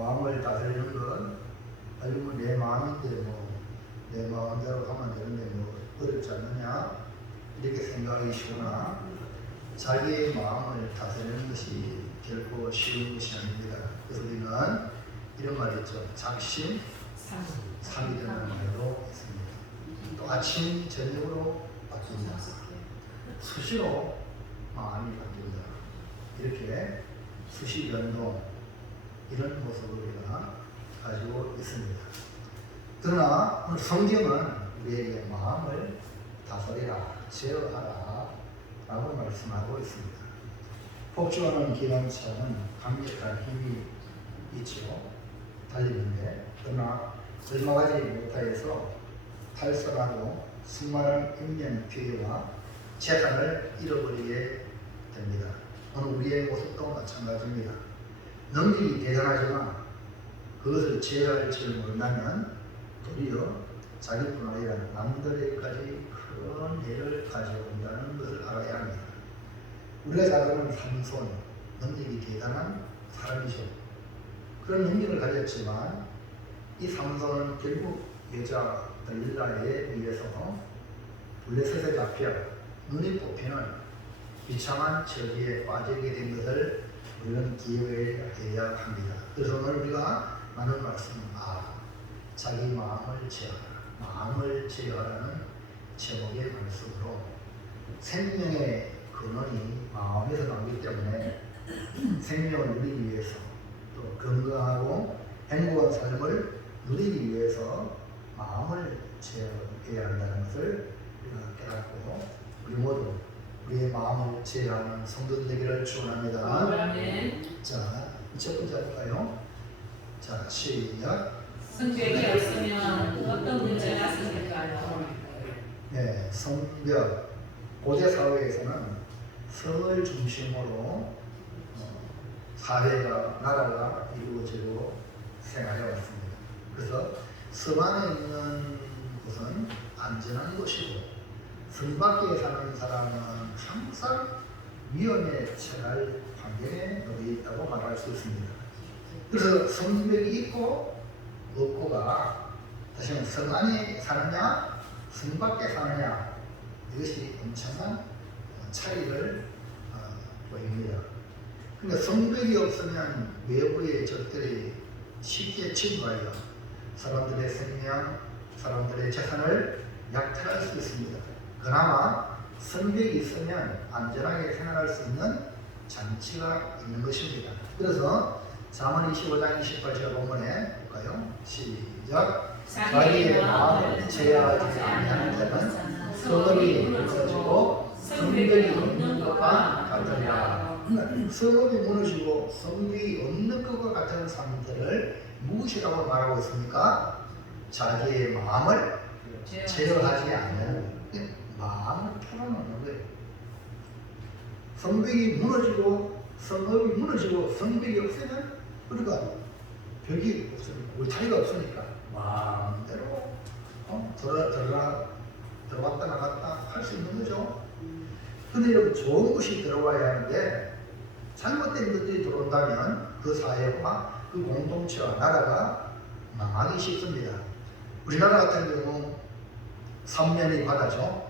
마음을 다스리는 건 아니 내 마음인데 내 마음대로 하면 되는데 어렵지 않느냐 이렇게 생각이시구나. 자기의 마음을 다스리는 것이 결코 쉬운 것이 아닙니다. 그래서 우리는 이런 말이 있죠. 작심 삼일이라는 말도 있습니다. 또 아침 저녁으로 바뀐다. 수시로 마음이 바뀐다. 이렇게 수시 변동 이런 모습을 우리가 가지고 있습니다. 그러나 오늘 성경은 우리에게 마음을 다스리라, 제어하라 라고 말씀하고 있습니다. 폭주하는 기관차는 강력한 힘이 있죠. 달리는데 그러나 얼마 가지 못하여서 탈선하고 수많은 인명 피해와 재산을 잃어버리게 됩니다. 오늘 우리의 모습도 마찬가지입니다. 능력이 대단하지만 그것을 제어할 줄 모른다면 도리어 자기뿐 아니라 남들에게까지 큰 해를 가져온다는 것을 알아야 합니다. 우리가 잘 아는 삼손, 능력이 대단한 사람이죠. 그런 능력을 가졌지만 이 삼손은 결국 여자 들릴라에 의해서 블레셋에 잡혀 눈이 뽑히는 비참한 처지에 빠지게 된 것을 우리는 기억해야 합니다. 그래서 오늘 우리가 나눈 말씀은 자기 마음을 제어하라, 마음을 제어하라는 제목의 말씀으로 생명의 근원이 마음에서 나오기 때문에 생명을 누리기 위해서 또 건강하고 행복한 삶을 누리기 위해서 마음을 제어해야 한다는 것을 우리가 깨닫고 우리 모두 우리의 마음을 제어하는 성도들 되기를 축원합니다. 자, 첫 번째 할까요? 자, 시작. 성벽이 없으면 어떤 문제가 생길까요? 네, 성벽. 고대 사회에서는 성을 중심으로 사회가, 나라가 이루어지고 생활해 왔습니다. 그래서 성 안에 있는 곳은 안전한 곳이고 성 밖에 사는 사람은 항상 위험에 처할 환경에 놓여 있다고 말할 수 있습니다. 그래서 성벽이 있고 없고가 다시 말해 성 안에 사느냐 성 밖에 사느냐 이것이 엄청난 차이를 보입니다. 그러니까 성벽이 없으면 외부의 적들이 쉽게 침투하여 사람들의 생명, 사람들의 재산을 약탈할 수 있습니다. 그나마 성벽이 있으면 안전하게 생활할 수 있는 장치가 있는 것입니다. 그래서 잠언 25장 28절 본문에 볼까요? 시작. 자기의 마음을 제어하지 아니하는 자는 성읍이 무너지고 성벽이 없는 것과 같으리라. 성읍이 무너지고 성벽이 없는 것과 같은 사람들을 무엇이라고 말하고 있습니까? 자기의 마음을 제어하지 않는 마음을 털어놓는 거예요. 성벽이 무너지고 성읍이 무너지고 성벽이 없으면 우리가 벽이 없으니까 울타리가 없으니까 마음대로 들어왔다 나갔다 할 수 있는 거죠. 근데 여러분 좋은 것이 들어와야 하는데 잘못된 것들이 들어온다면 그 사회와 그 공동체와 나라가 망하기 쉽습니다. 우리나라 같은 경우 삼면이 바다죠.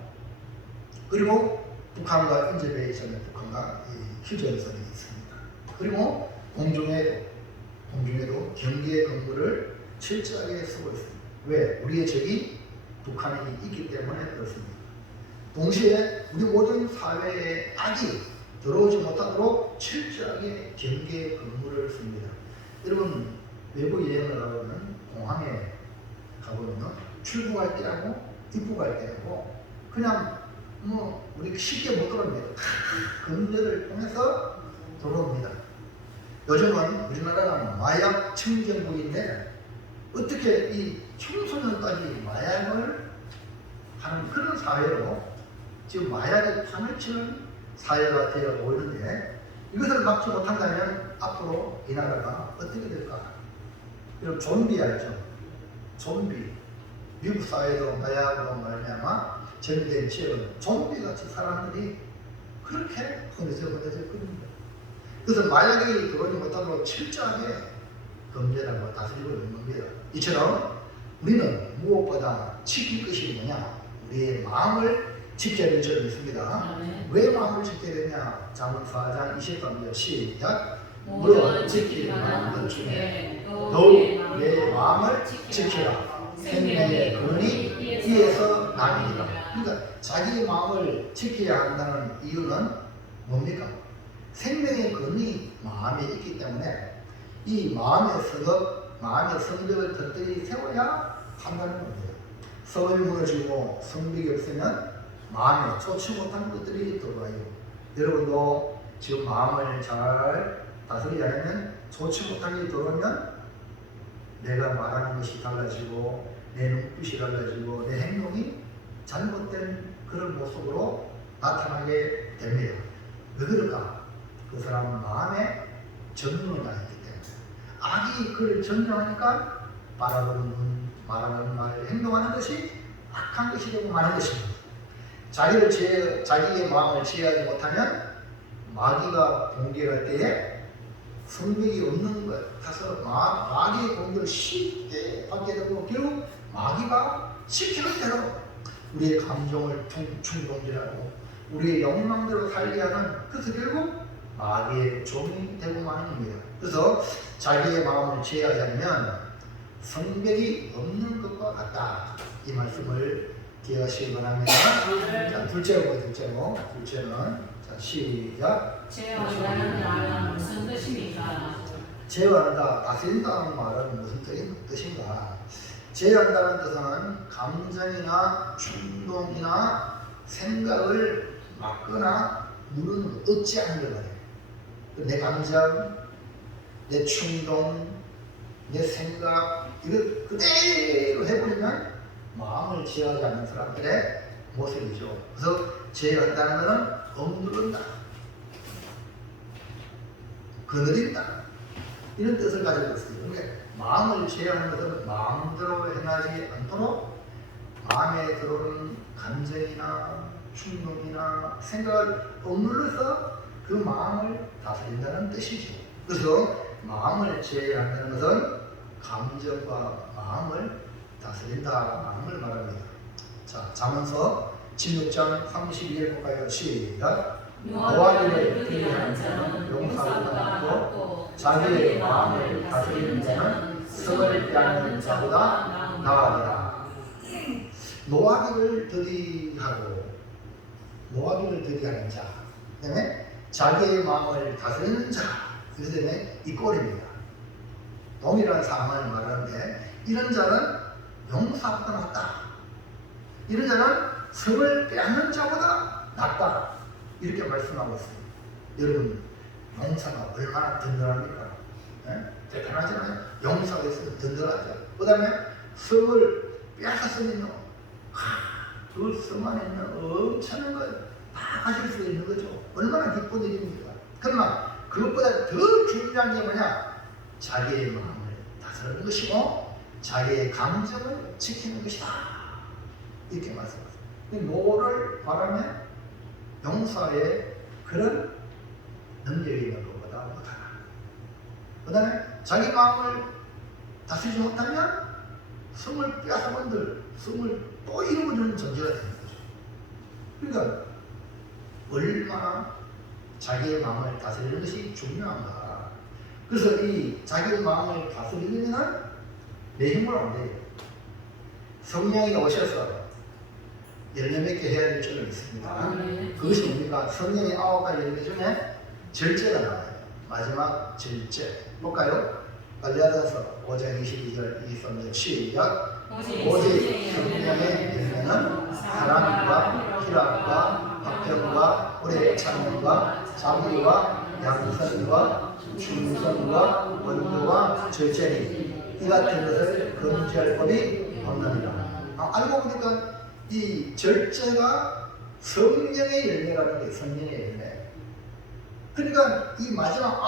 그리고 북한과 인접해 있는 북한과 휴전선이 있습니다. 그리고 공중에도 경계 근무를 철저하게 쓰고 있습니다. 왜? 우리의 적이 북한이 있기 때문에 그렇습니다. 동시에 우리 모든 사회에 악이 들어오지 못하도록 철저하게 경계 근무를 씁니다. 여러분 외부 여행을 가보면 공항에 가보면 출국할 때하고 입국할 때하고 그냥 우리 쉽게 못 들어옵니다. 검열을 통해서 들어옵니다. 요즘은 우리나라가 마약 청정국인데 어떻게 이 청소년까지 마약을 하는 그런 사회로 지금 마약에 판을 치는 사회가 되어 오는데 이것을 막지 못한다면 앞으로 이 나라가 어떻게 될까? 여러분 좀비 알죠? 좀비. 미국 사회도 마약으로 말미암아 전된 지역은 좀비같이 사람들이 그렇게 흔해져 있거든요. 그래서 마약이 들어오지 못하도록 철저하게 범죄라고 다스리고 있는 겁니다. 이처럼 우리는 무엇보다 지킬 것이 뭐냐? 우리의 마음을 지켜야 될 점이 있습니다. 왜 마음을 지켜야 되냐? 잠언 4장 23절 시작. 물론 지킬 만한 것 중에 더욱 내 마음을 지키라. 생명의 근원이 이에서 나니라. 그러니까 자기의 마음을 지켜야 한다는 이유는 뭡니까? 생명의 근원이 마음에 있기 때문에 이 마음의 성업, 마음의 성벽을 덧들이 세워야 한다는 겁니다. 성을 무너지고 성벽이 없으면 마음에 좋지 못한 것들이 들어와요. 여러분도 지금 마음을 잘 다스리지 않으면 좋지 못한 일이 들어오면 내가 말하는 것이 달라지고 내 눈빛이 달라지고 내 행동이 잘못된 그런 모습으로 나타나게 됩니다. 왜 그럴까? 그 사람은 마음에 정령이 나 있기 때문에 악이 그를 정령하니까 말하는 눈, 말하는 말, 행동하는 것이 악한 것이 되고 많은 것입니다. 자기의 마음을 지혜하지 못하면 마귀가 공격할 때에 성벽이 없는 것 같아서 마귀의 공격을 쉽게 받게 되고 결국 마귀가 시키는 대로 우리의 감정을 충동질하고 우리의 욕망대로 살게 하는, 그래서 결국 마귀의 종이 되고 마는 겁니다. 그래서 자기의 마음을 지혜하지 않으면 성벽이 없는 것과 같다. 이 말씀을 기억하시기 바랍니다. 자, 둘째는 자, 시작. 제어한다는 말은 무슨 뜻입니까? 제어한다, 다스린다는 말은 무슨 뜻인가? 제어한다는 뜻은 감정이나 충동이나 생각을 막거나 누르는 거, 억제하는 거예요. 내 감정, 내 충동, 내 생각, 이걸 그대로 해버리면 마음을 지혜하지 않는 사람들의 모습이죠. 그래서 제어한다는 것은 억누른다, 거느린다, 이런 뜻을 가지고 있어요. 그러니까 마음을 제어하는 것은 마음대로 행하지 않도록 마음에 들어오는 감정이나 충동이나 생각을 억눌러서 그 마음을 다스린다는 뜻이죠. 그래서 마음을 제어한다는 것은 감정과 마음을 다스린다, 마음을 말합니다. 자, 잠언서 16장 32절 볼까요? 시작. 노하기를 듣는 자는 용사보다 낫고 자기의 마음을 다스리는 자는 성을 빼앗는 자보다 나으리라. 노하기를 더디하고 노하기를 더디하는 자, 그 다음에 자기의 마음을 다스리는 자, 그 다음에 이 꼴입니다. 동일한 상황을 말하는데 이런 자는 용사보다 낫다, 이런 자는 성을 빼앗는 자보다 낫다, 이렇게 말씀하고 있습니다. 여러분, 용사가 얼마나 든든합니까? 대단하잖아요. 용사가 있으면 든든하죠. 그 다음에 성을 빼앗았으면요, 그 성 안에 있는 엄청난 걸 다 가질 수 있는 거죠. 얼마나 기쁜 일입니까? 그러나 그것보다 더 중요한 게 뭐냐? 자기의 마음을 다스리는 것이고 자기의 감정을 지키는 것이다, 이렇게 말씀하셨습니다. 노를 바라면 용사의 그런 능력이 있는 것보다 못하다. 그 다음에 자기 마음을 다스리지 못하면 성을 빼앗아본들 성을 또 이루어주는 존재가 되는 거죠. 그러니까 얼마나 자기의 마음을 다스리는 것이 중요한가. 그래서 이 자기의 마음을 다스리려면 내 힘으로 안 돼요. 성령이 오셔서 열매 맺게 해야 될 줄은 있습니다. 그것이 뭡니까? 성령의 9가지 열매 중에 절제가 나와요. 마지막 절제 볼까요? 갈라디아서 5장 22절 23절 시작. 오직 성령의 열매는 사랑과 희락과 화평과 오래 참음과 자비와 양선과 충성과 원도와 절제니 이 같은 것을 금지할 법이 없느니라. 알고 보니까 이 절제가 성령의 열매라는 게 성령의 열매. 그러니까 이 마지막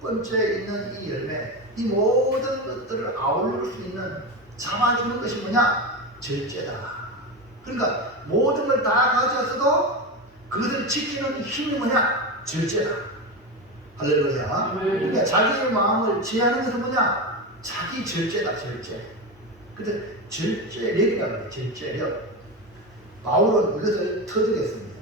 9번째에 있는 이 열매, 이 모든 것들을 아울릴 수 있는, 잡아주는 것이 뭐냐? 절제다. 그러니까 모든 걸 다 가졌어도 그것을 지키는 힘이 뭐냐? 절제다. 할렐루야. 그러니까 자기의 마음을 지혜하는 것은 뭐냐? 자기 절제다, 절제. 근데 절제력이라고 해요, 절제력. 바울은 이것을 터득했습니다.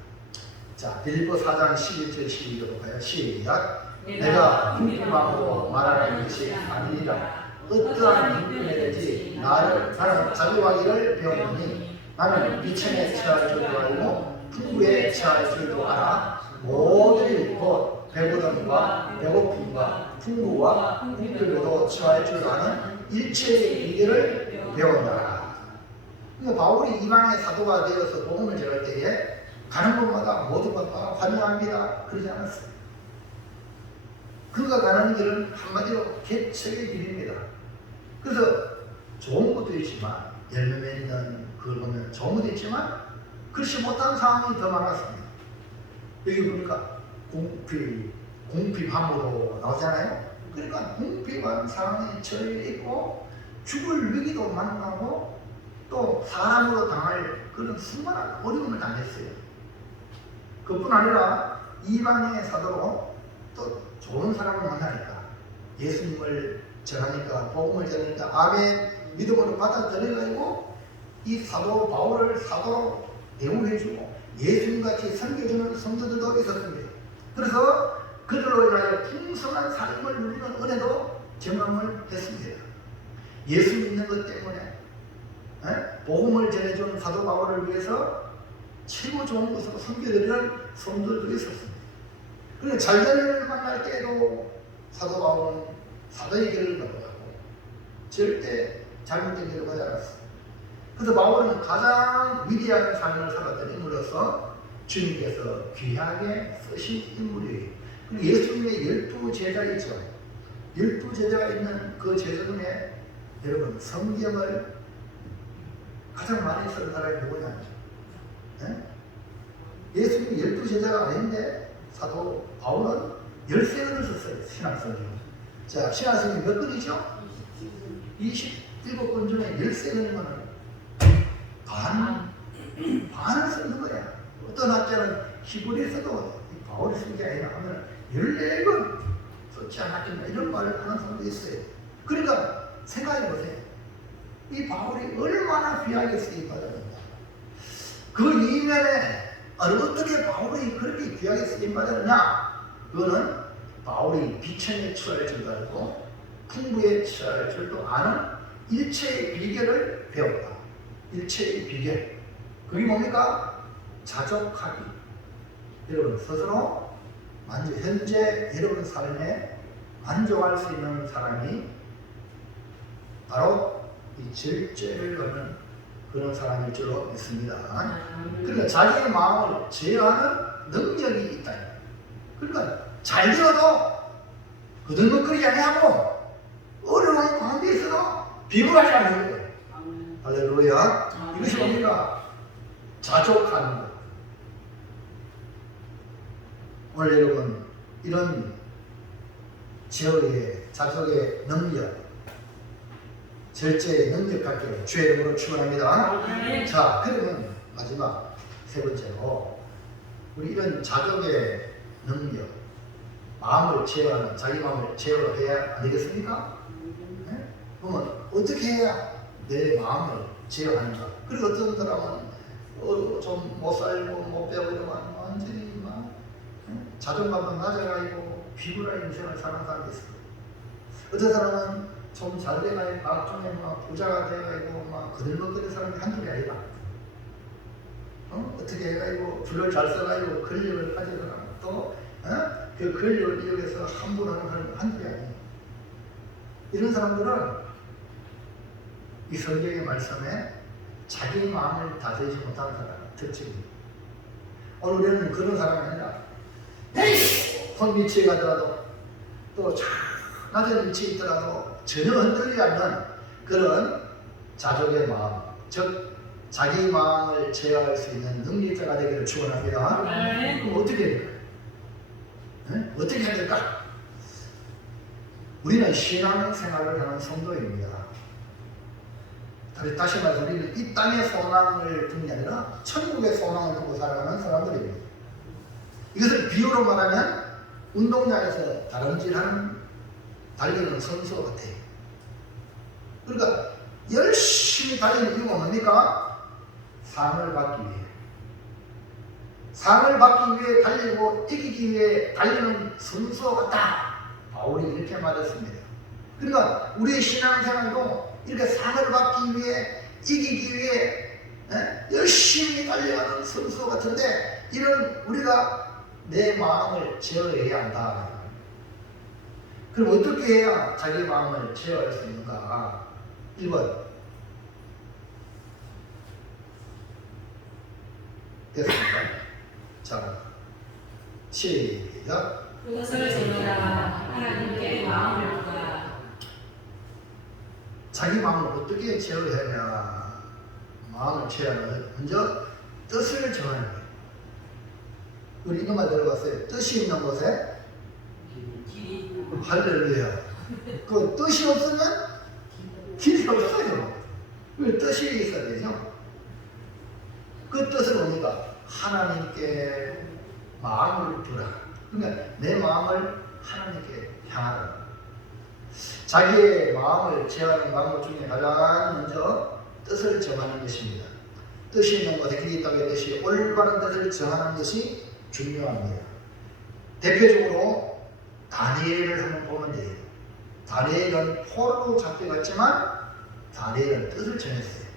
자, 빌립보 4장 11절 12절로 가요. 시작. 내가 궁핍함으로 말하는 것이 아니니라. 어떠한 궁핍에든지 나는 자족하기를 배웠느니 나는 미천에 처할 줄도 알고 풍부에 처할 줄도 알아. 모든 곧 배부름과 배고픔과 풍부와 궁핍에도 처할 줄 아는 일체의 비결을 배운다. 그러니까 바울이 이방의 사도가 되어서 복음을 전할 때에 가는 곳마다 모두가 다 환영합니다. 그러지 않았어요. 그가 가는 길은 한마디로 개척의 길입니다. 그래서 좋은 것도 있지만 열매 맺는 그걸 보면 좋은 것도 있지만 그렇지 못한 상황이 더 많았습니다. 여기 보니까 궁핍함으로 나오잖아요. 그러니까 궁핍한 상황에 처해 있고 죽을 위기도 만나고 또 사람으로 당할 그런 수많은 어려움을 당했어요. 그뿐 아니라 이방의 사도로 또 좋은 사람을 만나니까 예수님을 전하니까 복음을 전하니까 아멘 믿음으로 받아들여가지고 이 사도 바울을 사도로 대우해주고 예수님같이 섬겨주는 성도들도 있었습니다. 그래서 그들로 인하여 풍성한 삶을 누리는 은혜도 경험을 했습니다. 예수 믿는 것 때문에 복음을 전해준 사도 바울을 위해서 최고 좋은 것으로 섬겨드리는 성도들도 있었습니다. 그리고 잘된 일을 만날 때에도 사도 바울은 사도의 길을 걸어가고 절대 잘못된 길을 가지 않았습니다. 그래서 바울은 가장 위대한 삶을 살았던 인물로서 주님께서 귀하게 쓰신 인물이에요. 그리고 예수님의 12제자 있죠. 12제자가 있는 그 제자 중에 여러분 성경을 가장 많이 쓰는 사람이 누구냐? 예수님이 12제자가 아닌데 사도 바울은 13권을 썼어요. 신학성경. 자, 신학성경 몇 권이죠? 27권 중에 13권이면 반을 쓰는 거야. 어떤 학자는 히브리서도 바울이 쓴 게 아니라 하면 14권 썼지 않았겠나 이런 말을 하는 사람도 있어요. 그러니까 생각해 보세요. 이 바울이 얼마나 귀하게 쓰임 받았는가. 그 이면에 어떻게 바울이 그렇게 귀하게 쓰임 받았느냐. 그거는 바울이 비천에 처할 줄도 알고 풍부에 처할 줄도 아는 일체의 비결을 배웠다. 일체의 비결. 그게 뭡니까? 자족하기. 여러분 스스로 현재 여러분 삶에 만족할 수 있는 사람이 바로 이 절제를 거는 그런 사람일 줄로 믿습니다. 그러니까 자기의 마음을 제어하는 능력이 있다. 그러니까 잘 되어도 그들먹거리지 아니하고 어려운 가운데 있어도 비굴하지 않는 거예요. 할렐루야. 이것이 뭡니까? 자족하는 것. 오늘 여러분 이런 제어의 자족의 능력, 절제의 능력 갖게 주의 이름으로 축원합니다. 자, 그러면 마지막 세 번째로 우리 이런 자족의 능력, 마음을 제어하는 자기 마음을 제어해야 안 되겠습니까? 네? 그러면 어떻게 해야 내 마음을 제어하는가? 그리고 어떤 사람은 좀 못 살고 못 배우고 이러면 완전히 막 자존감은 낮아가지고 비굴한 인생을 사는 사람이 있어요. 어떤 사람은 좀 잘 돼가지고 나중에 막 부자가 돼가지고 막 거들먹거리는 사람이 한둘이 아니다. 어떻게 해가지고 불을 잘 써가지고 권력을 가져가고 또 그 권력을 이용해서 함부로 하는 사람이 한둘이 아니에요. 이런 사람들은 이 성경의 말씀에 자기 마음을 다스리지 못하는 사람 특징입니다. 오늘 우리는 그런 사람이 아니라 손 밑에 가더라도 또 낮은 위치에 있더라도 전혀 흔들리지 않는 그런 자족의 마음, 즉 자기 마음을 제어할 수 있는 능력자가 되기를 축원합니다. 그럼 어떻게 해야 될까요? 어떻게 해야 될까? 우리는 신앙생활을 하는 성도입니다. 다시 말해서 우리는 이 땅의 소망을 두는 게 아니라 천국의 소망을 두고 살아가는 사람들입니다. 이것을 비유로 말하면 운동장에서 다람질하는 달리는 선수 같아요. 그러니까 열심히 달리는 이유가 뭡니까? 상을 받기 위해. 상을 받기 위해 달리고 이기기 위해 달리는 선수와 같다. 바울이 이렇게 말했습니다. 그러니까 우리의 신앙생활도 이렇게 상을 받기 위해 이기기 위해 열심히 달려가는 선수 같은데 이런 우리가 내 마음을 제어해야 한다. 그럼 어떻게 해야 자기 마음을 제어할 수 있는가? 1번 됐습니까? 자, 시작. 그것을 제어하라. 하나님께 마음을 두라. 자기 마음을 어떻게 제어하냐? 마음을 제어하면 먼저 뜻을 정하는 거예요. 우리 이것만 들어봤어요. 뜻이 있는 곳에 할렐루야. 그 뜻이 없으면 길이 없어요. 그 뜻이 있어야 돼요. 그 뜻은 뭡니까? 하나님께 마음을 두라. 그러니까 내 마음을 하나님께 향하라. 자기의 마음을 제어하는 방법 중에 가장 먼저 뜻을 정하는 것입니다. 뜻이 있는 곳에 길이 있다고 했듯이 올바른 뜻을 정하는 것이 중요합니다. 대표적으로 다니엘을 한번 보면 돼요. 다니엘은 포로로 잡혀갔지만 다니엘은 뜻을 정했어요.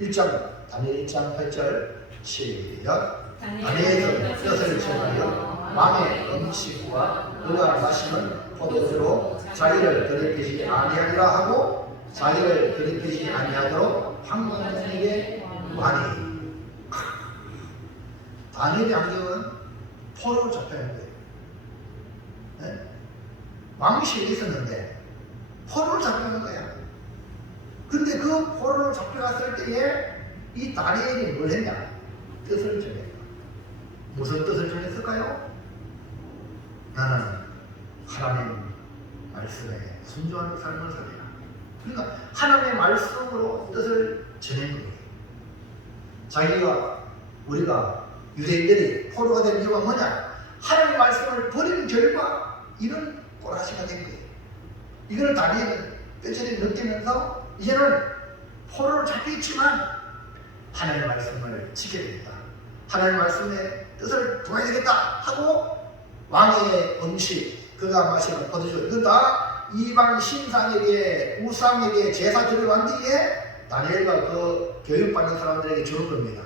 1장 다니엘 1장 8절 시작. 다니엘은 뜻을 정하여 왕의 음식과 그가 마시는 포도주로 자기를 더럽히지 아니하리라 하고 자기를 더럽히지 아니하도록 황금에게 많이. 다니엘의 환경은 포로로 잡혀간 거예요. 네? 왕실이 있었는데 포로로 잡혀간 거야. 근데 그 포로로 잡혀갔을 때에 이 다니엘이 뭘 했냐? 뜻을 정했다. 무슨 뜻을 정했을까요? 나는 하나님 말씀에 순종하는 삶을 살리라. 그러니까 하나님의 말씀으로 뜻을 정한 거예요. 자기가 우리가 유대인들이 포로가 된 이유가 뭐냐? 하나님의 말씀을 버린 결과 이런 꼬라지가 된 거예요. 이걸 다니엘은 뼈저리 느끼면서 이제는 포로로 잡혀있지만 하나님의 말씀을 지켜야 되겠다. 하나님의 말씀의 뜻을 둬야 되겠다 하고 왕의 음식, 그가 마시는 포도주, 이건 다 이방 신상에게 우상에게 제사 드리러 간 뒤에 다니엘과 그 교육받는 사람들에게 주는 겁니다.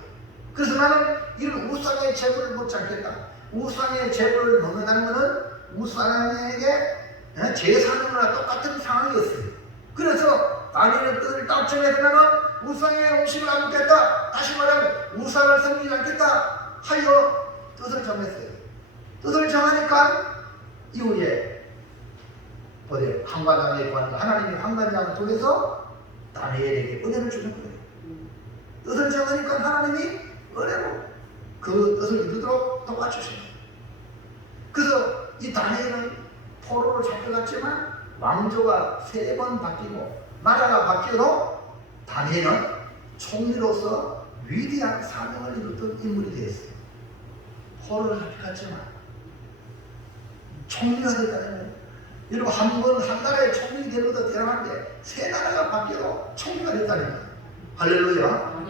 그래서 나는 이런 우상의 제물을 먹지 않겠다. 우상의 제물을 먹는다는 것은 우상에게 제사하는 거나 똑같은 상황이었어요. 그래서 다니엘의 뜻을 딱 정해서 나는 우상의 음식을 안 먹겠다. 다시 말하면 우상을 섬기지 않겠다 하여 뜻을 정했어요. 뜻을 정하니까 이후에 어디 환관장에 구하는 하나님이 환관장을 통해서 다니엘에게 은혜를 주는 거예요. 뜻을 정하니까 하나님이 은혜로 그 뜻을 이루도록 도와주시는 거예요. 그래서 이 다니엘은 포로로 잡혀갔지만 왕조가 3번 바뀌고 나라가 바뀌어도 다니엘은 총리로서 위대한 사명을 이뤘던 인물이 되었어요. 포로를 잡혀갔지만 총리가 됐다는 거예요. 여러분 한 나라의 총리 되는 것도 대단한데 3나라가 바뀌어도 총리가 됐다는 거예요. 할렐루야.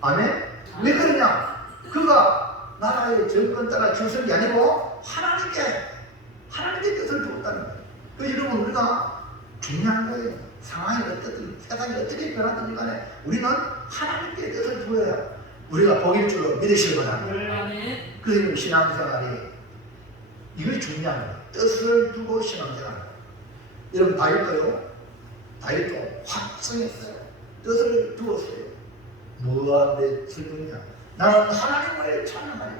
아멘. 왜 그러냐? 그가 나라의 정권 따라 주선이 아니고 하나님께 뜻을 두었다는 거예요. 그 여러분 우리가 중요한 거예요. 상황이 어떻든 세상이 어떻게 변하든 간에 우리는 하나님께 뜻을 두어야 우리가 복일 줄로 믿으시기 바랍니다. 그래서 신앙생활이 이게 중요한 거예요. 뜻을 두고 신앙생활. 여러분 다윗도 확정했어요. 뜻을 두었어요. 뭐가 내 슬프냐? 나는 하나님을 찬양하려.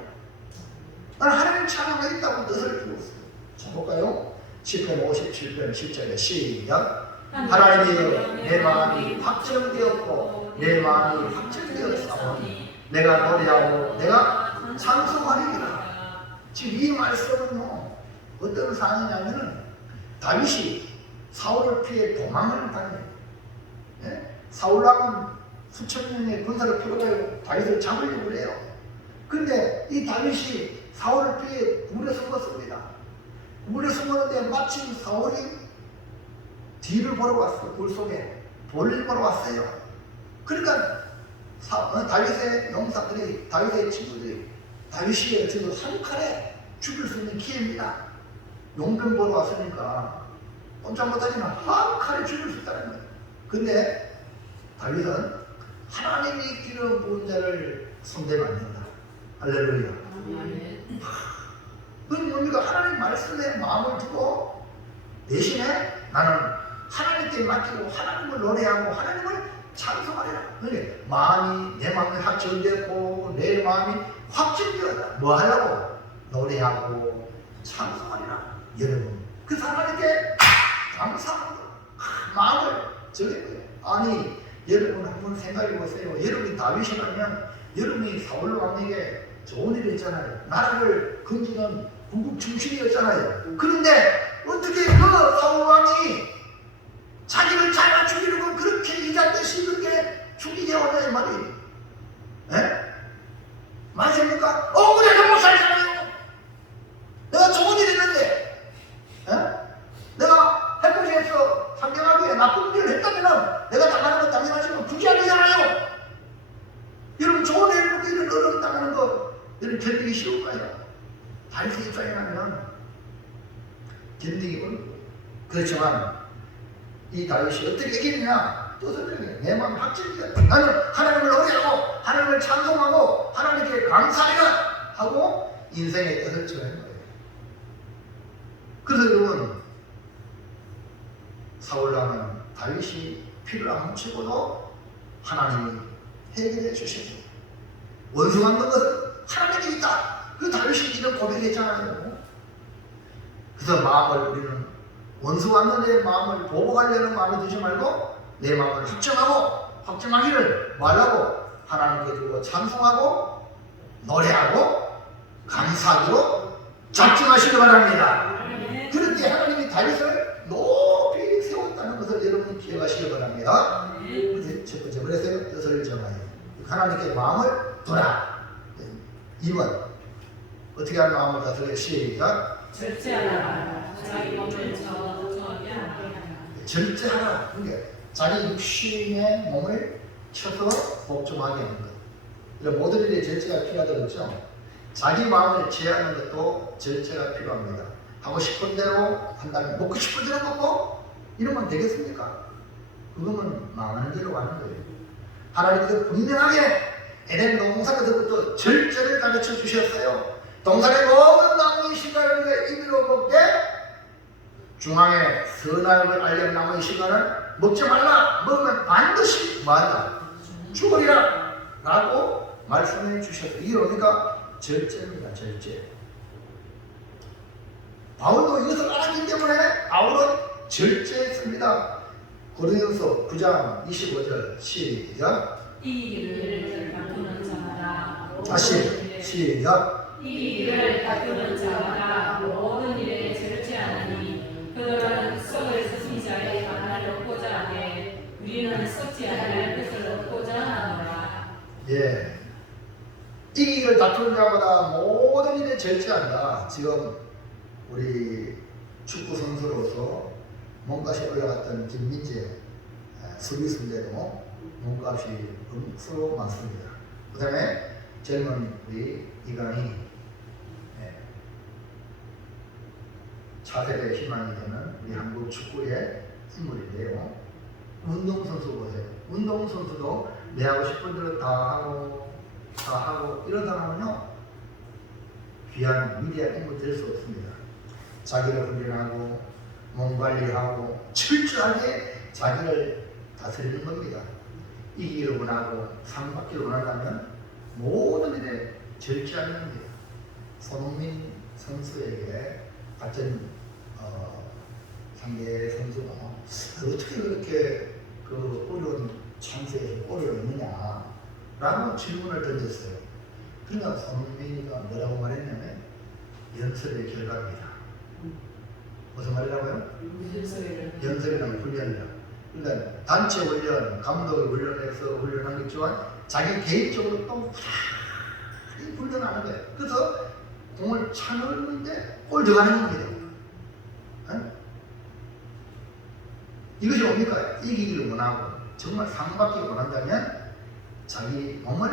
나는 하나님을 찬양하겠다고 뜻을 두었어요. 자 볼까요? 10편 57편 10절에 시작. 하나님이여 내 마음이 확정되었고 내 마음이 확정되었사오니 내가 노래하고 내가 찬송하리이다. 지금 이 말씀은요 어떤 상황이냐면은 다윗이 사울을 피해 도망을 다녀요. 사울왕은 수천 명의 군사를 피고다니고 다윗을 잡으려고 해요. 근데 이 다윗이 사울을 피해 물에 숨었습니다. 물에 숨었는데 마침 사울이 뒤를 보러 왔어. 물 속에. 볼일 보러 왔어요. 그러니까 다윗의 용사들이, 다윗의 친구들이 다윗이 지금 한 칼에 죽일 수 있는 기회입니다. 용병 보러 왔으니까 꼼짝 못하지만 한 칼에 죽일 수 있다는 거예요. 근데 다윗은 하나님이 기름 부은 자를 손대면 안 된다. 할렐루야. 그건 뭡니까? 하나님 말씀에 마음을 두고 대신에 나는 하나님께 맡기고 하나님을 노래하고 하나님을 찬송하리라. 그러니까 마음이, 내 마음이 확정되었고 내 마음이 확정되었다. 뭐 하려고? 노래하고 찬송하리라. 여러분, 그 하나님께 감사하고 마음을 정해요. 아니, 여러분 한번 생각해 보세요. 여러분이 다윗이라면 여러분이 사울 왕에게 좋은 일을 했잖아요. 나라를 건지는 궁극 중심이었잖아요. 그런데 어떻게 그 사울 왕이 자기를 잘라 죽이려고 그렇게 이달듯이 그렇게 죽이게 하냐 이 말이에요. 예? 맞습니까? 억울해서 못 살잖아요. 내가 좋은 일 했는데, 예? 내가 해코지에서 상경하기에 나쁜 일을 했다면 내가 당하는 건 당연하지만 굳이 아니잖아요. 여러분 좋은 일 해놓고 이런 어려움 당하는 거 여러분 견디기 쉬울까요? 다윗의 입장에 가면 견디기 어렵고, 그렇지만 이 다윗이 어떻게 이기느냐? 또 설명해. 내 마음이 확증이다. 나는 하나님을 노래하고 하나님을 찬송하고 하나님께 감사하리라 하고 인생의 뜻을 정하는 거예요. 그래서 여러분 사울왕은 다윗이 피를 안 묻히고도 하나님이 해결해 주셨어요. 원수 만든 것은 하나님이 있다. 그 다윗이 이런 고백했잖아요. 그래서 마음을 우리는 원수 왔는 내 마음을 보복하려는 마음이 들지 말고 내 마음을 확정하기를 말라고 하나님께 두고 찬송하고 노래하고 감사하기로 작정하시기 바랍니다. 그렇게 하나님이 다윗을 높이 세웠다는 것을 여러분이 기억하시기 바랍니다. 첫 번째 그래서 뜻을 정하여 하나님께 마음을 두라. 2번 어떻게 하는 마음을 다스려? 시작. 절제하라. 자기 몸을 정하게 하라. 절제하라. 그러니까 자기 육신의 몸을 쳐서 복종하게 하는 것. 이런 모든 일에 절제가 필요하다고 그랬죠. 자기 마음을 제하는 것도 절제가 필요합니다. 하고 싶은 대로 한다면 먹고 싶은 대로 먹고 이러면 되겠습니까? 그거는 망하는 길로 가는 거예요. 하나님께서 분명하게 에덴 동산에서부터 절제를 가르쳐 주셨어요. 동산의 모든 나무의 시간을 임의로 먹되 중앙에 선악을 알려는 나무의 시간을 먹지 말라. 먹으면 반드시 뭐한다? 죽으리라 라고 말씀해 주셨어요. 이게 뭡니까? 절제입니다. 절제. 바울도 이것을 알았기 때문에 바울은 절제했습니다. 고린도서 9장 25절 시작. 이기를 다투는 자마다 다시 시작. 이기를 다투는 자마다 모든 일에 절제하나니 그들은 썩을 쓰신 자의 가난을 얻고자 하되 우리는 썩지 않을 것을 얻고자 하노라. 예. 이기를 다투는 자마다 모든 일에 절제한다. 지금 우리 축구 선수로서 몸값이 올라갔던 김민재 수비수인데도 몸값이 엄청 많습니다. 그 다음에 젊은 우리 이강희 차세대 희망이 되는 우리 한국 축구의 인물인데요. 운동선수 보세요. 운동선수도 내 하고 싶은 대로 다 하고 이러다 보면요 귀한 위대한 인물 될 수 없습니다. 자기를 훈련하고 몸 관리하고 철저하게 자기를 다스리는 겁니다. 이기를 원하고 상 받기를 원한다면 모든 일에 절제하는 겁니다. 손흥민 선수에게 같은 상대 선수가 어떻게 그렇게 그 어려운 찬스에서 골을 넣느냐 라고 질문을 던졌어요. 그러니까 손흥민이가 뭐라고 말했냐면 연습의 결과입니다. 무슨 말이라고요? 연습이랑 훈련이라. 그러니까 단체 훈련, 감독이 훈련해서 훈련하겠지만 자기 개인적으로 또 훈련하는 거예요. 그래서 공을 차넣는데 골 들어가는 겁니다. 에? 이것이 뭡니까? 이기기를 원하고 정말 상받기 원한다면 자기 몸을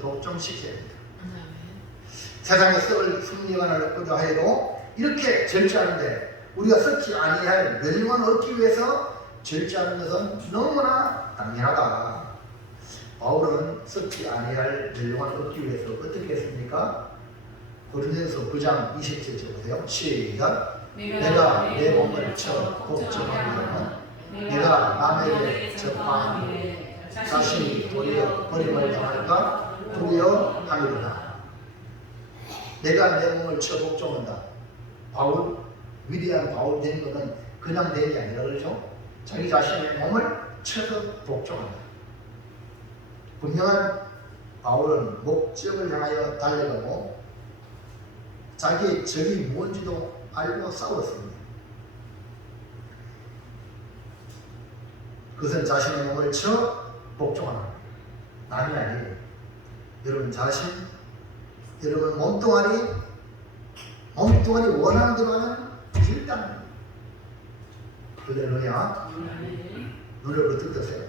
복종시켜야 됩니다. 세상의 썩을 승리관을 얻고자 해도 이렇게 절제하는데 우리가 썩지 아니할 멸류관을 얻기 위해서 절제하는 것은 너무나 당연하다. 바울은 썩지 아니할 멸류관을 얻기 위해서 어떻게 했습니까? 고린도전서 9장 20절 보세요. 시작. 내가 내 몸을 복종하기 위하면 내가 남에게 접하함에 자신이 도리어 버림을 당할까 두려워하리로다. 내가 내 몸을 복종한다. 바울, 위대한 바울 된 것은 그냥 된 게 아니라 그러죠. 자기 자신의 몸을 쳐서 복종한다. 분명한 바울은 목적을 향하여 달려가고 자기의 적이 뭔지도 알고 싸웠습니다. 그것은 자신의 몸을 쳐 복종하는 겁니다. 남이 아니에요. 여러분 자신, 여러분 몸뚱아리 원하는 대로 하는 길단. 할렐루야. 눈을 어떻게 뜨세요?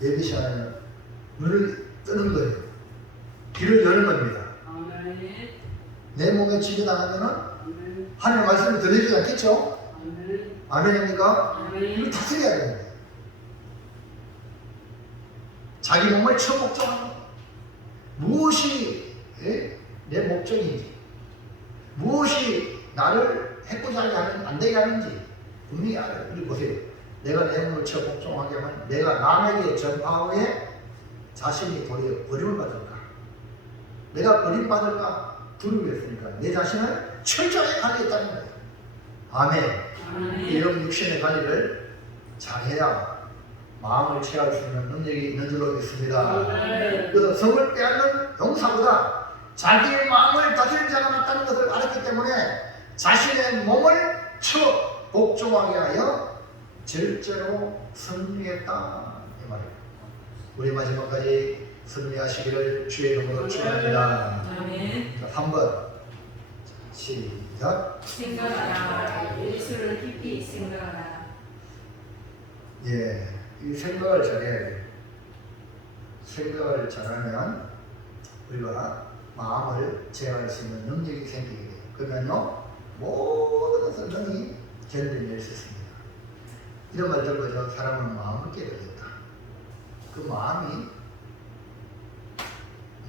예비 시간에는 눈을 뜨는 거예요. 길을 여는 겁니다. 내 몸에 지배당하면은 하나님 말씀을 들려주지 않겠죠? 아멘입니까? 이거 다스려야 됩니다. 자기 몸을 처복종하는 무엇이 내 목적인지, 무엇이 나를 해코지 하지 안 되게 하는지 분명히 알아요. 우리 보세요. 내가 내 몸을 처복종하게 하면 내가 남에게 전파후에 자신이 도리어 버림을 받을까? 내가 버림받을까? 두려워했으니까 내 자신을 철저하게 관리했다는 거예요. 아멘. 이런 육신의 관리를 잘해야 마음을 채할 수 있는 능력이 있는 줄로 믿습니다. 그래서 성을 빼앗는 용사보다 자기의 마음을 다스리는 자가 낫다는 것을 알았기 때문에 자신의 몸을 쳐 복종하게 하여 절제로 승리했다 이 말이에요. 우리 마지막까지 승리하시기를 주의 이름으로 축원합니다. 자, 3번 시작. 생각하라. 예수를 깊이 생각하라. 예, 이 생각을 잘해야 돼요. 생각을 잘하면 우리가 마음을 제어할 수 있는 능력이 생기게 돼요. 그러면요 모든 것을 능히 견뎌낼 수 있습니다. 이런 말 들고서 사람은 마음을 깨달았다. 그 마음이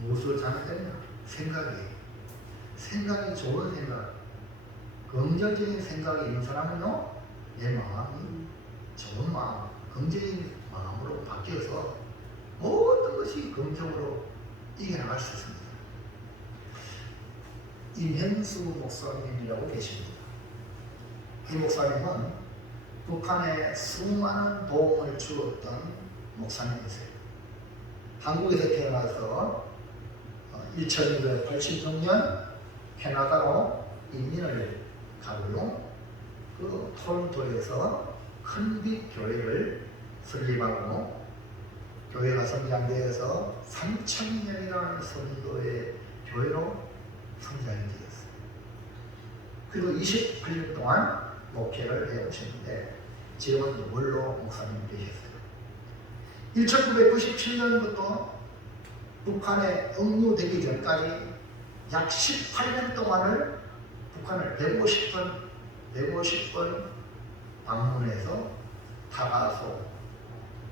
무엇으로 잘못됐냐? 생각이 좋은 생각, 긍정적인 생각이 있는 사람은요 내 마음이 좋은 마음, 긍정적인 마음으로 바뀌어서 모든 것이 긍정으로 이겨나갈 수 있습니다. 임현수 목사님이라고 계십니다. 이 목사님은 북한에 수많은 도움을 주었던 목사님이세요. 한국에서 태어나서 1986년 캐나다로 이민을 가고요. 그 토론토에서 큰빛 교회를 설립하고 교회가 성장되어서 3,000명이라는 성도의 교회로 성장이 되었어요. 그리고 28년 동안 목회를 해오셨는데 지금은 원로 목사님이 되셨어요. 1997년부터 북한에 응유되기 전까지 약 18년 동안을 북한을 150번 방문해서 타가소,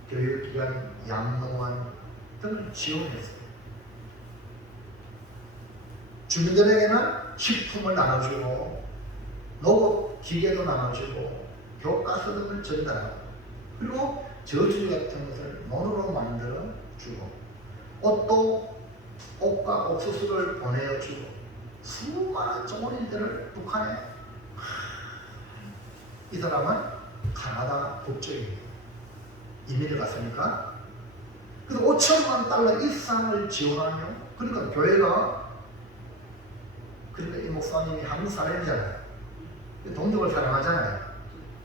교육기관, 양농원 등을 지원했어요. 주민들에게는 식품을 나눠주고 로봇 기계도 나눠주고 교과서 등을 전달하고 그리고 저주리 같은 것을 mon으로 만들어 주고 옷과 옥수수를 보내주고 수많은 종원인들을 북한에 이 사람은 카나다 국적입니다. 이민을 갔으니까 그래서 $5,000만 이상을 지원하며 그러니까 교회가 그러니까 이 목사님이 한국 사람이잖아요. 동족을 사랑하잖아요.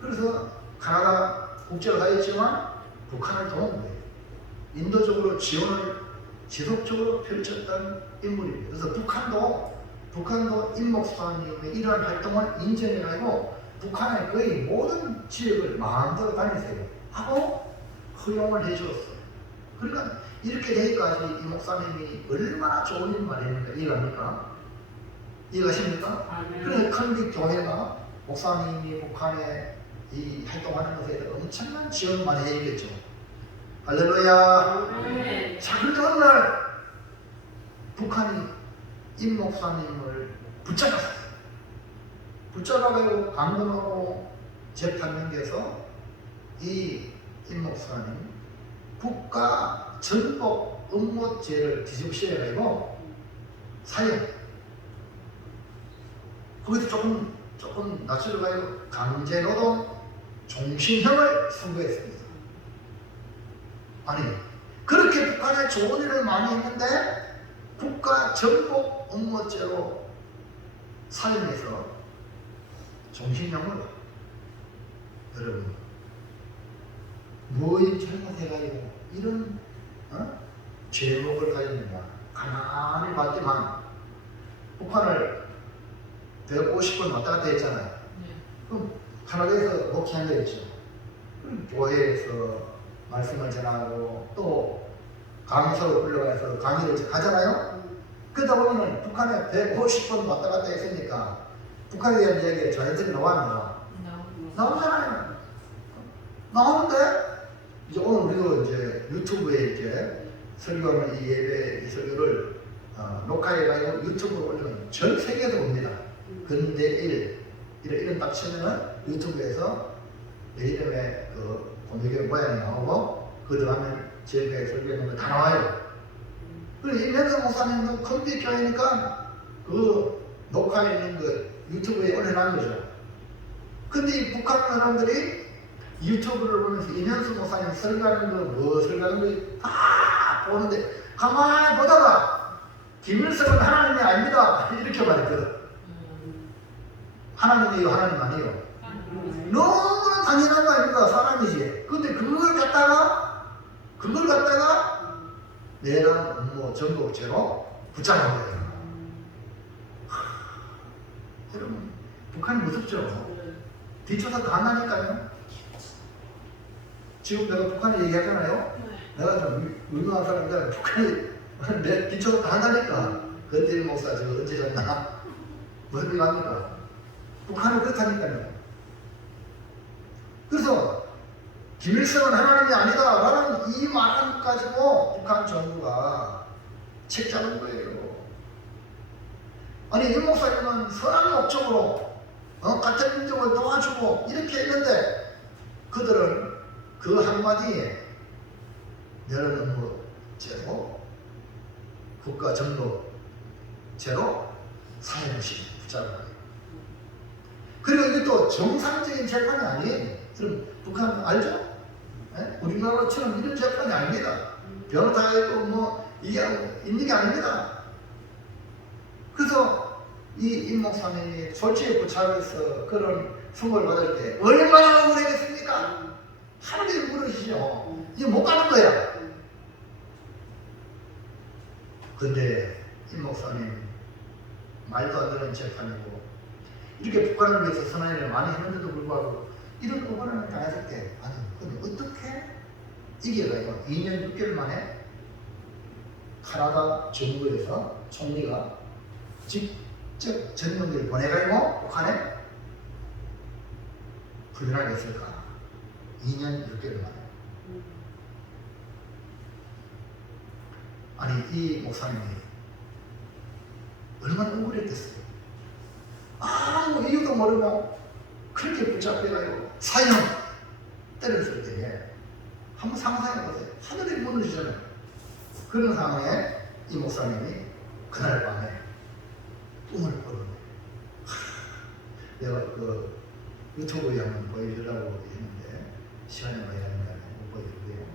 그래서 카나다 국적을 가졌지만 북한을 도운 거예요. 인도적으로 지원을 지속적으로 펼쳤던 인물입니다. 그래서 북한도 임 목사님의 이러한 활동을 인정해가지고 북한의 거의 모든 지역을 마음대로 다니세요. 하고 허용을 해주었어. 그러니까 이렇게 되기까지 이 목사님이 얼마나 좋은 일 말했는가 이해갑니까? 이해가십니까? 그래서 컨빅 교회가 목사님이 북한에 이 활동하는 것에 대해서 엄청난 지원 많이 해야겠죠. 할렐루야. 네. 자, 그런데 어느 날 북한이 임 목사님을 붙잡았어요. 붙잡아가지고 강금하고 재판명에서 이 임 목사님 국가 전복 음모죄를 뒤집어씌워가지고 사형. 거기서 조금 낮춰가지고 강제노동 종신형을 선고했습니다. 아니, 그렇게 북한에 좋은 일을 많이 했는데 국가 전복 음모죄로 사형해서 종신형을, 여러분 뭐인 잘못해가지고 이런 죄목을 가졌는가. 가만히 봤지만 북한을 150번 왔다 갔다 했잖아요. 그럼 하나님께서 목회한 적 있죠. 교회에서 말씀을 전하고 또 강사로 불러가서 강의를 하잖아요. 그러다 보면 북한에 150번 왔다 갔다 했으니까 북한에 대한 이야기가 자연스럽게 나와. 나오잖아요. 나오는데 이제 오늘 우리도 이제 유튜브에 이제 설교하는 이 예배 이 설교를 녹화해가지고 유튜브로 올리면 전 세계에서 봅니다. 근대 1 딱 치면은 유튜브에서 내 이름에 그 공유교 모양이 나오고 그 들어가면 제가 설교하는 거 다 나와요. 그리고 임현석 목사님도 컨비 교회니까 그 녹화해 있는 그 유튜브에 올려놓은 거죠. 근데 이 북한 사람들이 유튜브를 보면서 임현석 목사님 설교하는 거, 뭐 설교하는 거 다 보는데 가만히 보다가 김일성은 하나님이 아닙니다. 이렇게 말했거든. 하나님이에요, 하나님 아니에요. 너무나 당연한 거 아닙니까? 사람이지. 근데 그걸 갖다가 내란 음모 전복죄로 붙잡은 거예요. 여러분, 북한이 무섭죠? 뒤쳐서 다 한다니까요. 지금 내가 북한에 얘기하잖아요. 내가 좀 유명한 사람들 북한이 내 뒤쳐서 다 한다니까. 그때 목사 저거 언제 졌나? 무슨 일 합니까? 북한은 그렇다니까요. 그래서 김일성은 하나님이 아니다 라는 이 말을 가지고 북한 정부가 책 잡은 거예요. 아니 이 목사님은 선한 목적으로 같은 민족을 도와주고 이렇게 했는데 그들은 그 한마디에 내란 음모죄로 국가 전복죄로 사형시 붙잡은 거예요. 그리고 이게 또 정상적인 재판이 아니에요. 그럼 북한 알죠? 네? 우리나라처럼 이런 재판이 아닙니다. 변호사가 있고 뭐 이게 있는 게 아닙니다. 그래서 이 임 목사님이 솔직히 붙잡아서 그런 선고를 받을 때 얼마나 억울했겠습니까? 하루에 물으시죠. 이제 못 가는 거야. 근데 임 목사님 말도 안 되는 재판이고 이렇게 북한을 위해서 선한 일을 많이 했는데도 불구하고 이런 억울함을 당했을 때 아니 근데 어떻게 이겨가지고 2년 6개월 만에 캐나다 정부에서 총리가 직접 전용기를 보내가지고 북한에 훈련을 했을까? 2년 6개월 만에. 아니 이 목사님이 얼마나 억울했겠어요. 아무 이유도 모르고 그렇게 붙잡혀가지고 사형 때렸을 때에 한번 상상해보세요. 하늘이 무너지잖아요. 그런 상황에 이 목사님이 그날 밤에 꿈을 꾸는데 내가 그 유튜브에 한번 보여주려고 했는데 시간이 많이 가니까 못 보여주고요.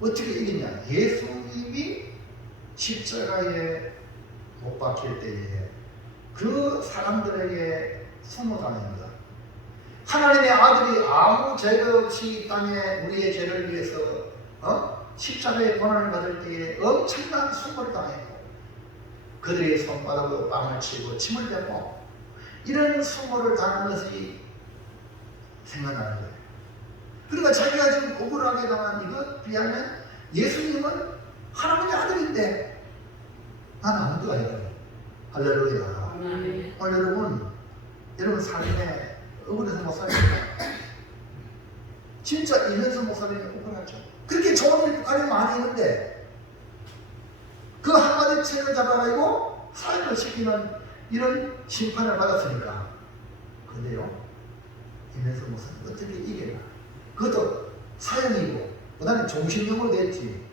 어떻게 이기냐? 예수님이 십자가에 못 박힐 때에 그 사람들에게 소모당합니다. 하나님의 아들이 아무 죄가 없이 이 땅에 우리의 죄를 위해서 십자가의 고난을 받을 때에 엄청난 수고를 당했고 그들이 손바닥으로 빵을 치고 침을 뱉고 이런 수고를 당한 것이 생각나는 거예요. 그러니까 자기가 지금 억울하게 당한 이것 비하면 예수님은 하나님의 아들인데 나는 아무도 아니다. 할렐루야. 아멘. 오늘 여러분 삶에 억울해서 못 살니까 진짜 이면서 목사님이 억울하죠. 그렇게 좋은 일 북한에 많이 있는데 그 한마디 책을 잡아가지고 사역을 시키는 이런 심판을 받았으니까. 근데요, 이면서 목사님 어떻게 이겨나? 그것도 사형이고 그 다음에 종신형으로 됐지.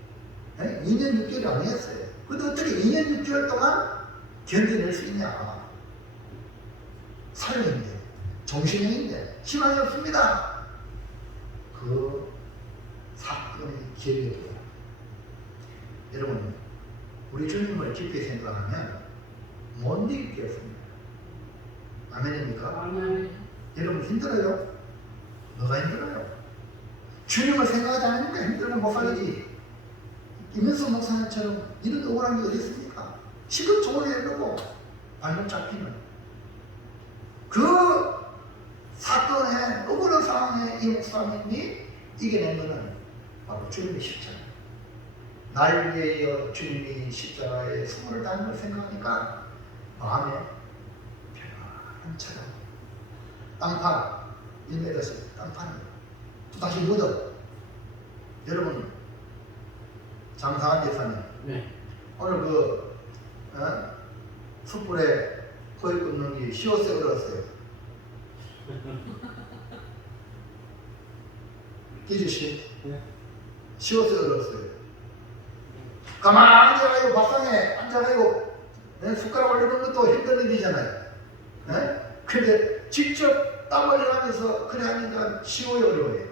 2년 6개월이 아니었어요. 그것도 어떻게 2년 6개월 동안 견뎌낼 수 있냐? 사형인데, 종신형인데 희망이 없습니다. 그 사건이 기억이 돼요. 여러분, 우리 주님을 깊이 생각하면 못 이길 게 없습니다. 아멘입니까? 아멘. 여러분 힘들어요? 뭐가 힘들어요? 주님을 생각하지 않으니까 힘들면 못 살지. 이면서 목사님처럼 이런 억울한 게 어디 있습니까? 지금 좋은 일 이러고 발목 잡히는 그 사건의 억울한 상황에 이 목사님이 이겨낸 것은 바로 주님의 십자가. 날 위하여 주님이 십자가에 수고를 다하는 걸 생각하니까 마음에 편안한 차가. 땅판 1m씩 땅판이에요. 또 다시 묻어. 여러분 장상한 대사님, 네. 오늘 숯불에 거의 굽는 게 쉬웠어요, 어려웠어요? 끼주씨, 네. 쉬웠어요, 어려웠어요? 가만히 앉아가지고 밥상에 앉아가지고 숟가락 올리는 것도 힘든 일이잖아요. 근데 직접 땀 흘려가면서 그래 하니까 쉬워요, 어려워요?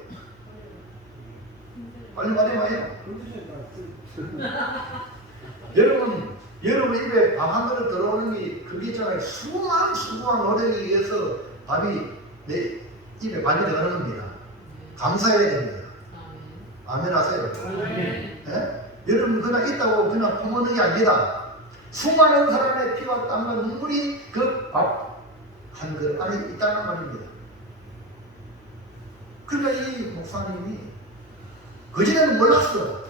빨리 말해봐요. 여러분 입에 밥 한 그릇 들어오는 게 그게 있잖아요. 수고한 노력에 의해서 밥이 내 입에 밥이 들어가는 겁니다. 감사해야 됩니다. 아멘 하세요. 아멘. 여러분 그냥 있다고 그냥 퍼먹는 게 아니다. 수많은 사람의 피와 땀과 눈물이 그 밥 한 그릇 안에 있다는 말입니다. 그러니까 이 목사님이 그전에는 몰랐어.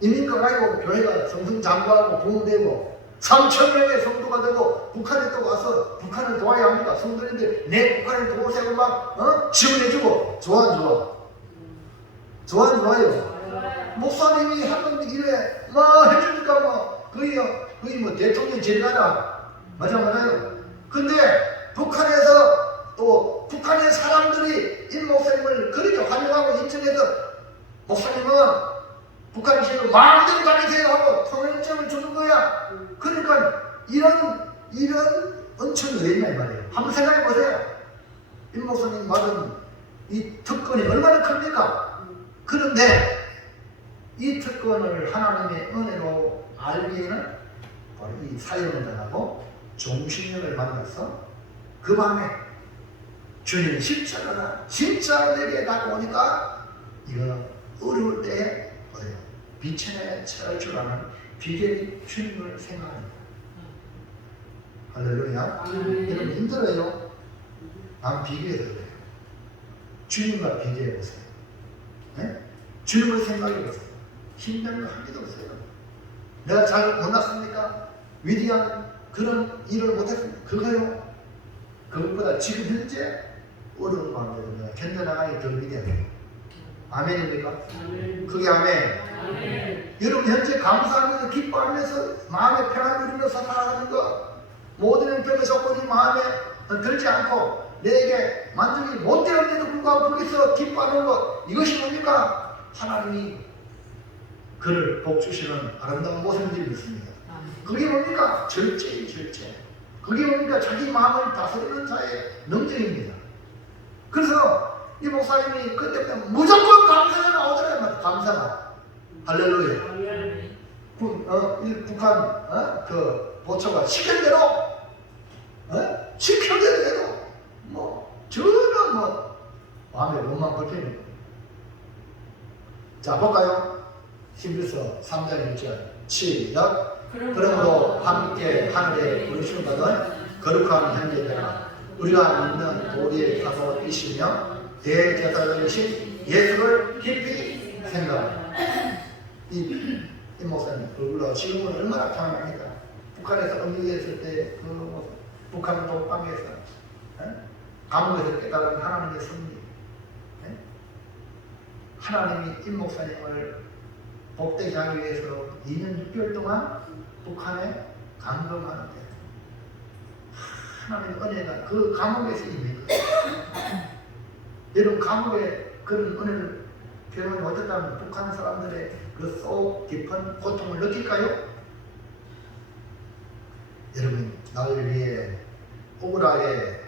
이민가 가고 교회가 성승장구하고 부흥되고 3,000명의 성도가 되고 북한에 또 와서 북한을 도와야 합니까? 성도님들 내 북한을 도우세요 막 지원해주고 좋아 안 좋아? 좋아 안 좋아요? 목사님이 하는 일에 뭐 해주니까 뭐 거의 뭐 대통령 제가라 맞아요. 근데 북한에서 또 북한의 사람들이 이 목사님을 그렇게 환영하고 인정해서 목사님은 북한시로 마음대로 다니세요 하고 통행증을 주는 거야. 그러니까 이런 은총이 왜 있냐 이 말이에요. 한번 생각해 보세요. 임 목사님 받은 이 특권이 얼마나 큽니까? 그런데 이 특권을 하나님의 은혜로 알기에는 바로 이 사역을 당하고 종신령을 만나서 그 밤에 주님 십자가가 진짜 내게 다가오니까 이거 어려울 때 보세요. 빛에 처할 줄 아는 비결이 주님을 생각합니다. 할렐루야. 여러분 힘들어요? 난 비교해서 그래요. 주님과 비교해 보세요. 네? 주님을 생각해 보세요. 힘든 거 한 개도 없어요. 내가 잘 몰랐습니까? 위대한 그런 일을 못했습니까? 그거요. 그것보다 지금 현재 어려운 마음으로 내가 견뎌나가기 더 위대해요. 아멘입니까? 아멘. 그게 아멘. 아멘. 여러분 현재 감사하면서 기뻐하면서 마음에 평안을 누리면서 살아가는 것, 모든 형편의 조건이 마음에 들지 않고 내게 만족이 못 되었는데도 불구하고 거기서 기뻐하는 것, 이것이 뭡니까? 하나님이 그를 복주시는 아름다운 모습들이 있습니다. 그게 뭡니까? 절제예요, 절제. 그게 뭡니까? 자기 마음을 다스리는 자의 능력입니다. 그래서 이 목사님이 그때부터 무조건 감사가 나오더라고요. 감사가. 할렐루야. 아멘. 북한 그 보초가 시킨 대로 시킨 대로 해도 뭐 전혀 뭐 마음에 원망 불편이 없고. 자 볼까요? 히브리서 3장 1절 시작. 그러므로 함께 하늘에 부르심을 받은 거룩한 형제들아, 우리가 믿는 도리의 사도이시며 대제사장이신 예수를 깊이 생각합니다. 이 목사님 그걸로 지금은 얼마나 평안합니까? 북한에서 음유했을 때 그 북한 독방에서 감옥에서 깨달은 하나님의 섭리, 하나님이 임 목사님을 복되게 하기 위해서 2년 6개월 동안 북한에 감금하는데 하나님의 은혜가 그 감옥에서 있는 거예요. 여러분 감옥에 그런 은혜를 경험이 어떻다면 북한 사람들의 그 속 깊은 고통을 느낄까요? 여러분 나를 위해 오그라의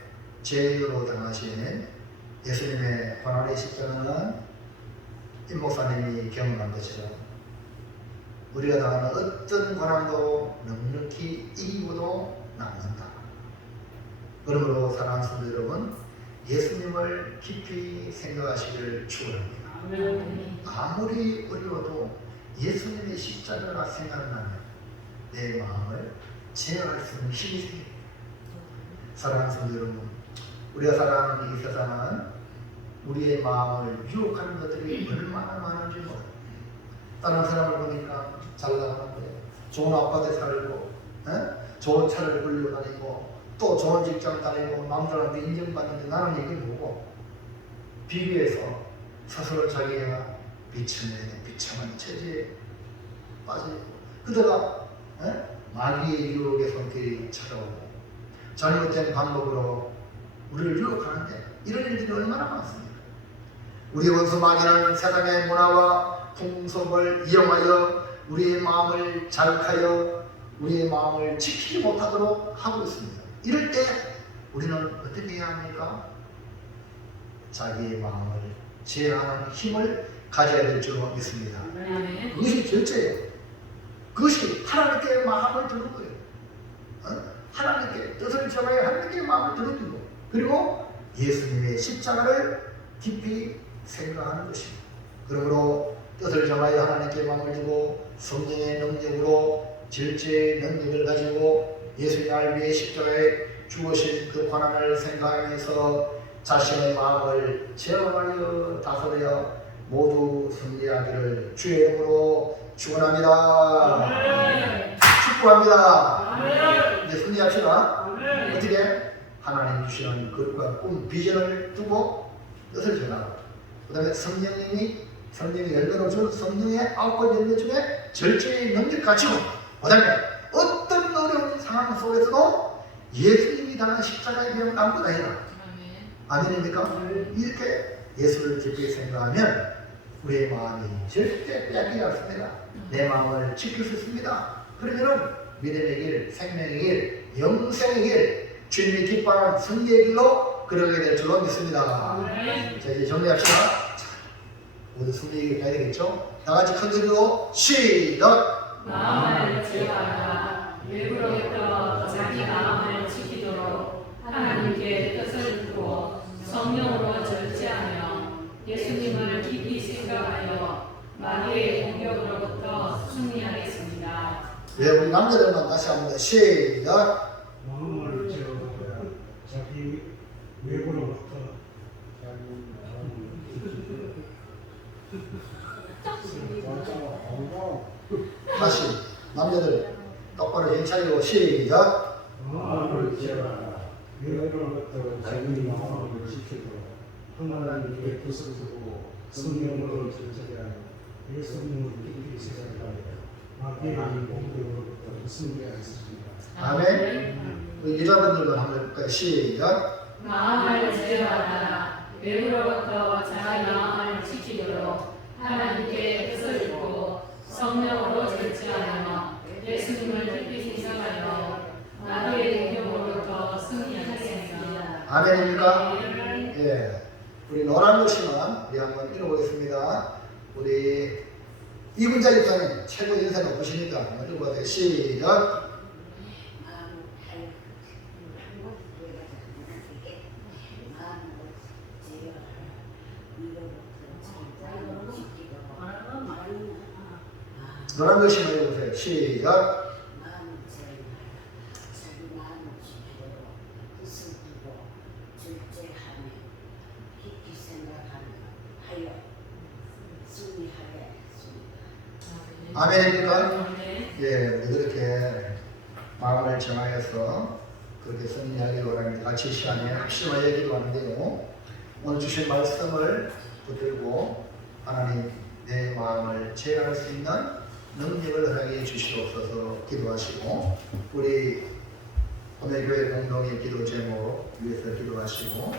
죄로 당하신 예수님의 고난의 십자가는 임 목사님이 경험한 것처럼 우리가 당하는 어떤 고난도 넉넉히 이기고도 남는다. 그러므로 사랑하는 성도 여러분, 예수님을 깊이 생각하시기를 축원합니다. 아무리 어려워도 예수님의 십자가가 생각나면 내 마음을 제어할 수 있는 힘이 생깁니다. 사랑하는 성도 여러분, 우리가 살아가는 이 세상은 우리의 마음을 유혹하는 것들이 얼마나 많은지 몰라요. 다른 사람을 보니까 잘 나가는데 좋은 아파트에 살고 좋은 차를 끌고 다니고 또 좋은 직장 다니고 남들한테 인정받는데 나는 이게 뭐고 비교해서 스스로 자기가 비참한 체제에 빠져있고 그러다가 마귀의 유혹의 손길이 찾아오고 잘못된 방법으로 우리를 유혹하는데 이런 일들이 얼마나 많습니까? 우리 원수 마귀는 세상의 문화와 풍속을 이용하여 우리의 마음을 자극하여 우리의 마음을 지키지 못하도록 하고 있습니다. 이럴 때 우리는 어떻게 해야 합니까? 자기의 마음을 제어하는 힘을 가져야 될 줄 믿습니다. 그것이 결제예요. 그것이 하나님께 마음을 두는 거예요. 하나님께 뜻을 정하여 하나님께 마음을 두는 거예요. 그리고 예수님의 십자가를 깊이 생각하는 것입니다. 그러므로 뜻을 정하여 하나님께 마음을 두고 성령의 능력으로 절제의 능력을 가지고 예수님 날 위해 십자가에 죽으신 그 고난을 생각하면서 자신의 마음을 제어하여 다스려 모두 승리하기를 주의 이름으로 축원합니다. 축복합니다. 이제 승리합시다. 어떻게? 하나님 주시는 그릇과 꿈, 비전을 두고 뜻을 정하고 그 다음에 성령이 열매로 준 성령의 9번 열매 중에 절제의 능력 가지고 그 다음에 어떤 어려운 상황 속에서도 예수님이 당한 십자가에 대한 남고 다니라. 아멘입니까? 이렇게 예수를 깊이 생각하면 우리의 마음이 절대 빼앗기지 않습니다. 내 마음을 지킬 수 있습니다. 그러면 믿음의 길, 생명의 길, 영생의 길, 주님이 기뻐하는 승리의 길로 걸어가게 될 줄로 믿습니다. 자, 이제 정리합시다. 모두 승리의 길 가야 되겠죠? 다 같이 큰 소리로 시작! 마음을 제어하라. 일부러부터 자기 마음을 지키도록 하나님께 뜻을 두고 성령으로 절제하며 예수님을 깊이 생각하여 마귀의 공격으로부터 승리하겠습니다. 네, 우리 남자들만 다시 한번 시작! 마음을 제어하라. 자기 외부로부터 다시 남자들 똑바로 힘차리고 시작! 마음을 제어하라. 외부로부터 자기 마음을 지키도록 하나님께 뜻을 두고 성령으로 절제하여 예수님을 깊이 생각하여 마귀의 공격으로부터 승리하였습니다. 아멘. 우리 여자분들도 한번 해볼까요? 시작! 마음을 제어하라. 외부로부터 자기 마음을 지키도록 하나님께 뜻을 두고 성령으로 절제하여 예수님을 깊이 생각하여 마귀의 공격으로부터 승리하겠습니다. 아멘입니까? 예. 우리 노란 글씨만 우리 한번 읽어보겠습니다. 우리 이군자 집사님 최고 인사 높으시니까 한번 읽어보세요. 시작! 노란 글씨만 읽어보세요. 시작! 아멘입니까? 네. 예, 우리 그렇게 마음을 정하여서 그렇게 승리하기를 바랍니다. 같이 이 시간에 합심하여 기도하는데요. 오늘 주신 말씀을 붙들고 하나님 내 마음을 제어할 수 있는 능력을 허락해 주시옵소서 기도하시고 우리 오늘 교회 공동의 기도 제목 위해서 기도하시고